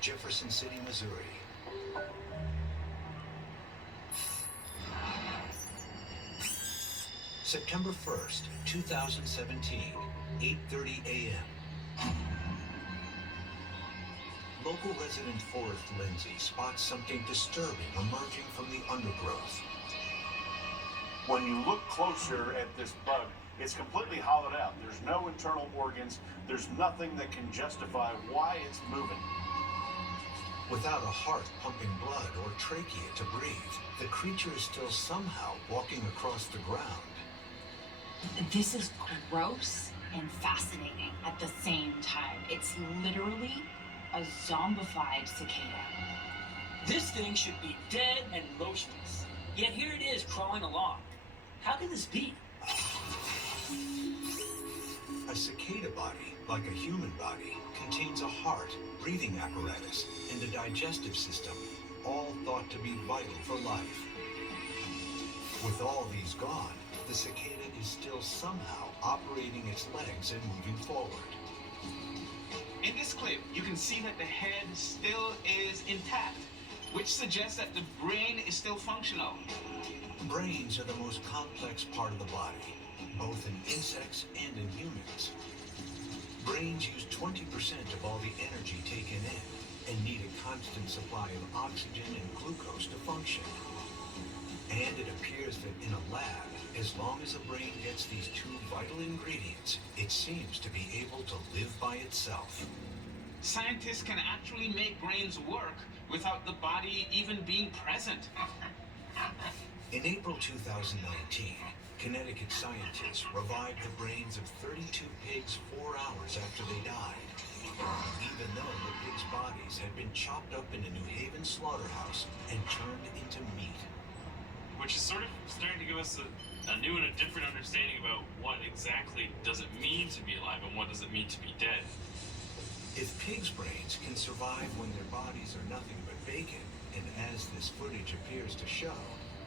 Jefferson City, Missouri. September 1st, 2017, 8:30 a.m. Local resident Forrest Lindsay spots something disturbing emerging from the undergrowth. When you look closer at this bug, it's completely hollowed out. There's no internal organs. There's nothing that can justify why it's moving. Without a heart pumping blood or trachea to breathe, the creature is still somehow walking across the ground. This is gross and fascinating at the same time. It's literally a zombified cicada. This thing should be dead and motionless. Yet here it is crawling along. How can this be? A cicada body, like a human body, contains a heart, breathing apparatus, and a digestive system, all thought to be vital for life. With all these gone, the cicada is still somehow operating its legs and moving forward. In this clip, you can see that the head still is intact, which suggests that the brain is still functional. Brains are the most complex part of the body, both in insects and in humans. Brains use 20% of all the energy taken in and need a constant supply of oxygen and glucose to function. And it appears that in a lab, as long as a brain gets these two vital ingredients, it seems to be able to live by itself. Scientists can actually make brains work without the body even being present. In April 2019, Connecticut scientists revived the brains of 32 pigs 4 hours after they died, even though the pigs' bodies had been chopped up in a New Haven slaughterhouse and turned into meat. Which is sort of starting to give us a new and a different understanding about what exactly does it mean to be alive and what does it mean to be dead. If pigs' brains can survive when their bodies are nothing but bacon, and as this footage appears to show,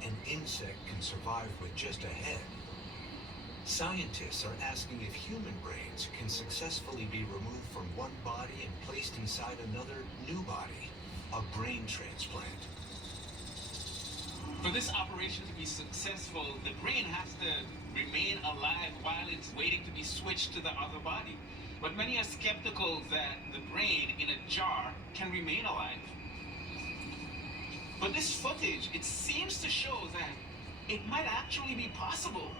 an insect can survive with just a head, scientists are asking if human brains can successfully be removed from one body and placed inside another new body, a brain transplant. For this operation to be successful, the brain has to remain alive while it's waiting to be switched to the other body. But many are skeptical that the brain in a jar can remain alive. But this footage, it seems to show that it might actually be possible.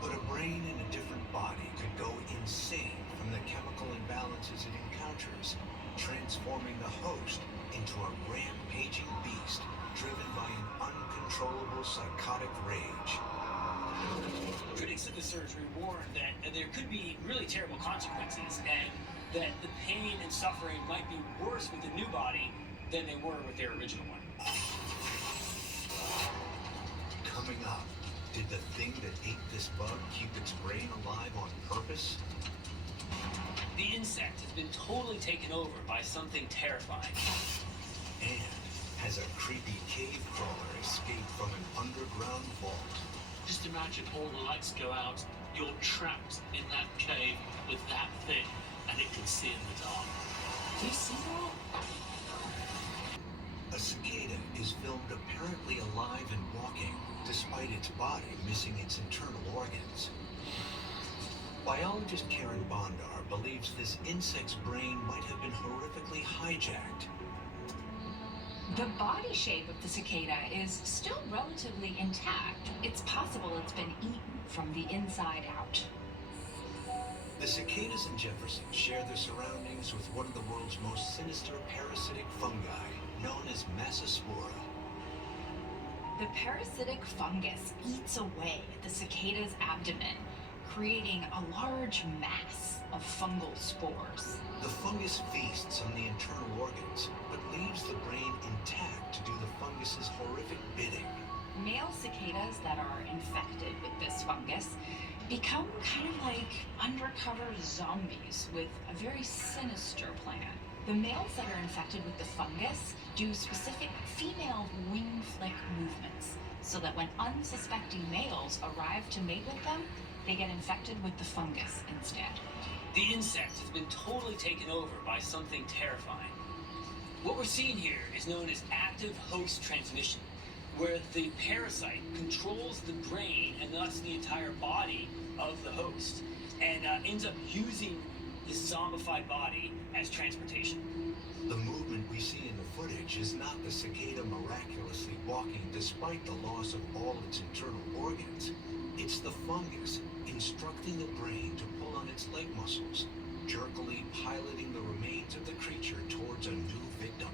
But a brain in a different body could go insane from the chemical imbalances it encounters, transforming the host into a rampaging beast driven by an uncontrollable psychotic rage. Critics of the surgery warned that there could be really terrible consequences and that the pain and suffering might be worse with the new body than they were with their original one. Coming up, did the thing that ate this bug keep its brain alive on purpose? The insect has been totally taken over by something terrifying. And has a creepy cave crawler escaped from an underground vault? Just imagine all the lights go out, you're trapped in that cave with that thing, and it can see in the dark. Do you see that? A cicada is filmed apparently alive and walking, despite its body missing its internal organs. Biologist Karen Bondar believes this insect's brain might have been horrifically hijacked. The body shape of the cicada is still relatively intact. It's possible it's been eaten from the inside out. The cicadas in Jefferson share their surroundings with one of the world's most sinister parasitic fungi, known as Massospora. The parasitic fungus eats away at the cicada's abdomen, creating a large mass of fungal spores. The fungus feasts on the internal organs, but leaves the brain intact to do the fungus's horrific bidding. Male cicadas that are infected with this fungus become kind of like undercover zombies with a very sinister plan. The males that are infected with the fungus do specific female wing flick movements, so that when unsuspecting males arrive to mate with them, they get infected with the fungus instead. The insect has been totally taken over by something terrifying. What we're seeing here is known as active host transmission, where the parasite controls the brain and thus the entire body of the host, and ends up using this zombified body as transportation. The movement we see in the footage is not the cicada miraculously walking despite the loss of all its internal organs. It's the fungus instructing the brain to pull on its leg muscles, jerkily piloting the remains of the creature towards a new victim.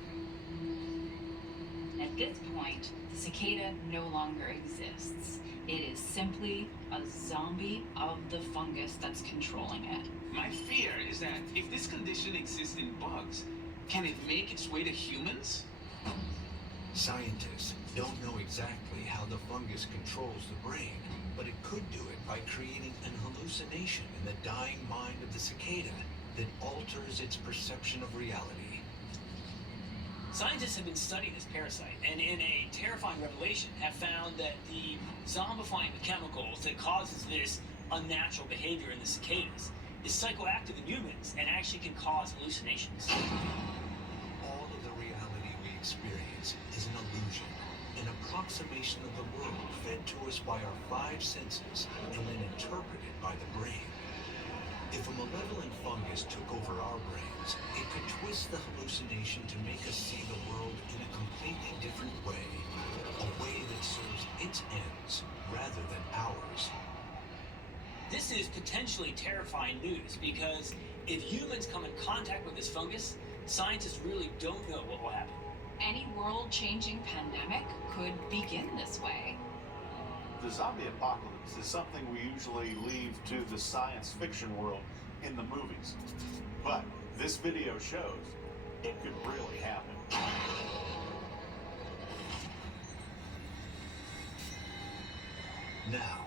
At this point, the cicada no longer exists. It is simply a zombie of the fungus that's controlling it. My fear is that if this condition exists in bugs, can it make its way to humans? Scientists don't know exactly how the fungus controls the brain, but it could do it by creating an hallucination in the dying mind of the cicada that alters its perception of reality. Scientists have been studying this parasite, and in a terrifying revelation have found that the zombifying chemicals that causes this unnatural behavior in the cicadas is psychoactive in humans and actually can cause hallucinations. All of the reality we experience is an illusion, an approximation of the world fed to us by our five senses and then interpreted by the brain. If a malevolent fungus took over our brains, it could twist the hallucination to make us see the world in a completely different way, a way that serves its ends rather than ours. This is potentially terrifying news because if humans come in contact with this fungus, scientists really don't know what will happen. Any world-changing pandemic could begin this way. The zombie apocalypse is something we usually leave to the science fiction world in the movies. But this video shows it could really happen. Now,